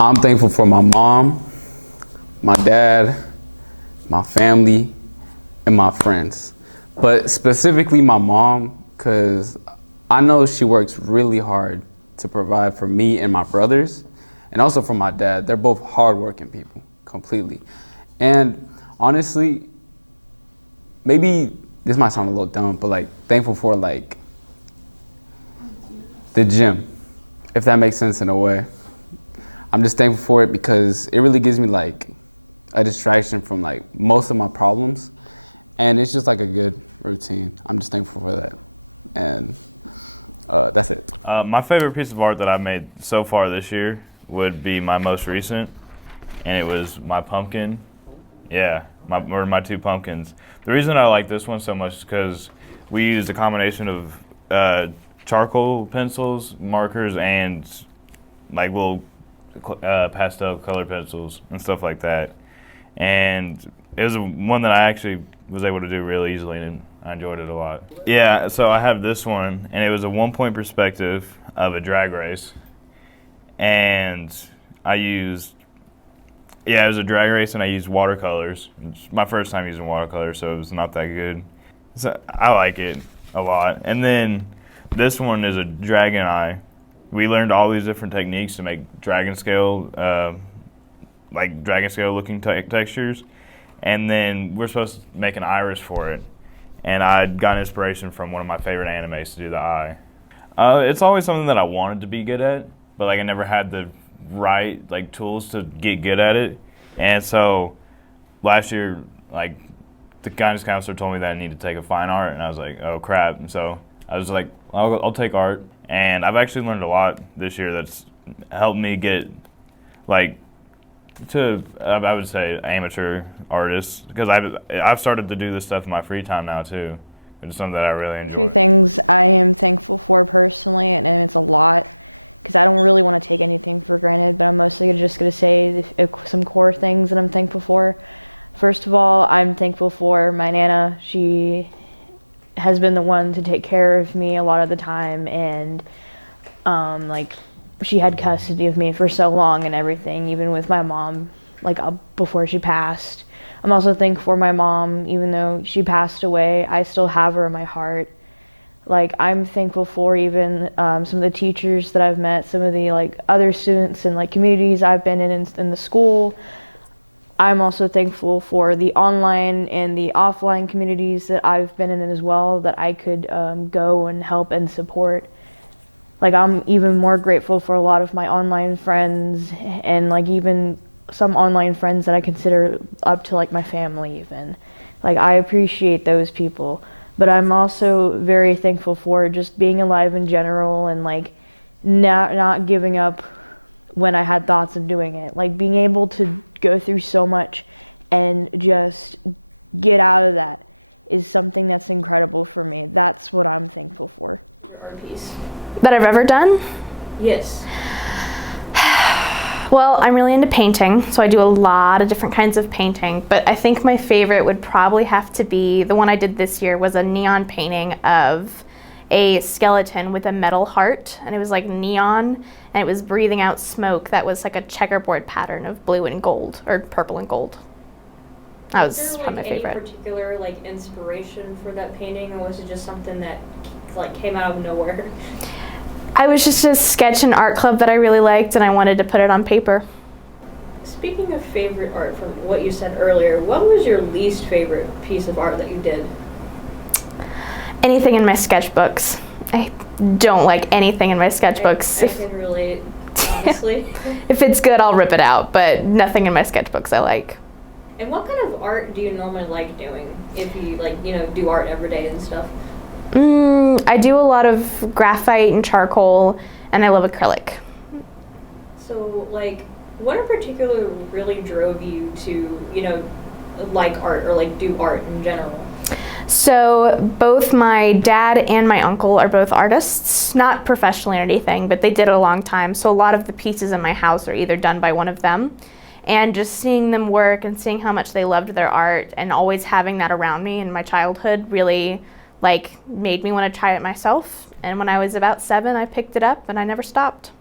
I'm thankful for my mom, my dad, my family, and my friends. But specifically my mom, because I know she works really hard to provide for me and my brothers, and also for my dad. They're both hardworking people, completely. And honestly, maybe this might sound a little dumb, but like thankful for like the gym, if that makes sense in a way. I'm just thankful for it because it really gives me like a distraction from like most of my problems, and it's just like a good routine. I'm just thankful for that, and that's it. My favorite piece of art that I've made so far this year would be my most recent, and it was my pumpkin. Yeah, my two pumpkins. The reason I like this one so much is because we used a combination of charcoal pencils, markers, and like little pastel color pencils and stuff like that. And it was one that I actually was able to do really easily, and I enjoyed it a lot. Yeah, so I have this one, and it was a 1-point perspective of a drag race. And it was a drag race, and I used watercolors. It's my first time using watercolors, so it was not that good. So I like it a lot. And then this one is a dragon eye. We learned all these different techniques to make dragon scale looking textures. And then we're supposed to make an iris for it. And I got inspiration from one of my favorite animes to do the eye. It's always something that I wanted to be good at, but like I never had the right like tools to get good at it. And so last year, like the guidance counselor told me that I needed to take a fine art, and I was like, oh crap. And so I was like, I'll take art. And I've actually learned a lot this year that's helped me get like to, I would say, amateur artists, because I've started to do this stuff in my free time now too. It's something that I really enjoy. 3 things I am thankful for personally, and it's a lot, because I don't really want to take anything for granted, but I'm mostly just going to say some core things that I'm thankful for. First of all, I'm thankful for my Nana. She has been the one to take care of me a lot of the time, and like she had custody of me for so long and everything, even with my mom, like before she passed. I'm also thankful for my mom. Even though she passed away, I still have her in my heart. Like, I'm thankful for even some of the teachers that I've met, some of the like other students and like communities I've been in the school. I'm also thankful for the online and the offline communities that I've been in as well, that I could go and help and support. Like, I'm even more grateful for a lot of my online friends, and like even some online friends that I consider up to like my family even. Like, I appreciate those people. But I'm also very thankful for just being alive in general, and like not giving up when I had thoughts of doing it. Like, being able to go through so much and just get out of that is something that's incredible for me. That's what I'm thankful for. Your art piece that I've ever done? Yes. Well, I'm really into painting, so I do a lot of different kinds of painting, but I think my favorite would probably have to be, the one I did this year was a neon painting of a skeleton with a metal heart, and it was like neon, and it was breathing out smoke that was like a checkerboard pattern of blue and gold, or purple and gold. That was probably my favorite. Any particular like inspiration for that painting, or was it just something that like came out of nowhere? I was just a sketch and art club that I really liked, and I wanted to put it on paper. Speaking of favorite art, from what you said earlier, what was your least favorite piece of art that you did? Anything in my sketchbooks. I don't like anything in my sketchbooks. I can relate, honestly. If it's good, I'll rip it out, but nothing in my sketchbooks I like. And what kind of art do you normally like doing, if you like, do art every day and stuff? I do a lot of graphite and charcoal, and I love acrylic. So, like, what in particular really drove you to, like art, or like do art in general? So both my dad and my uncle are both artists, not professionally or anything, but they did it a long time. So a lot of the pieces in my house are either done by one of them. And just seeing them work and seeing how much they loved their art, and always having that around me in my childhood really made me want to try it myself. And when I was about 7, I picked it up and I never stopped.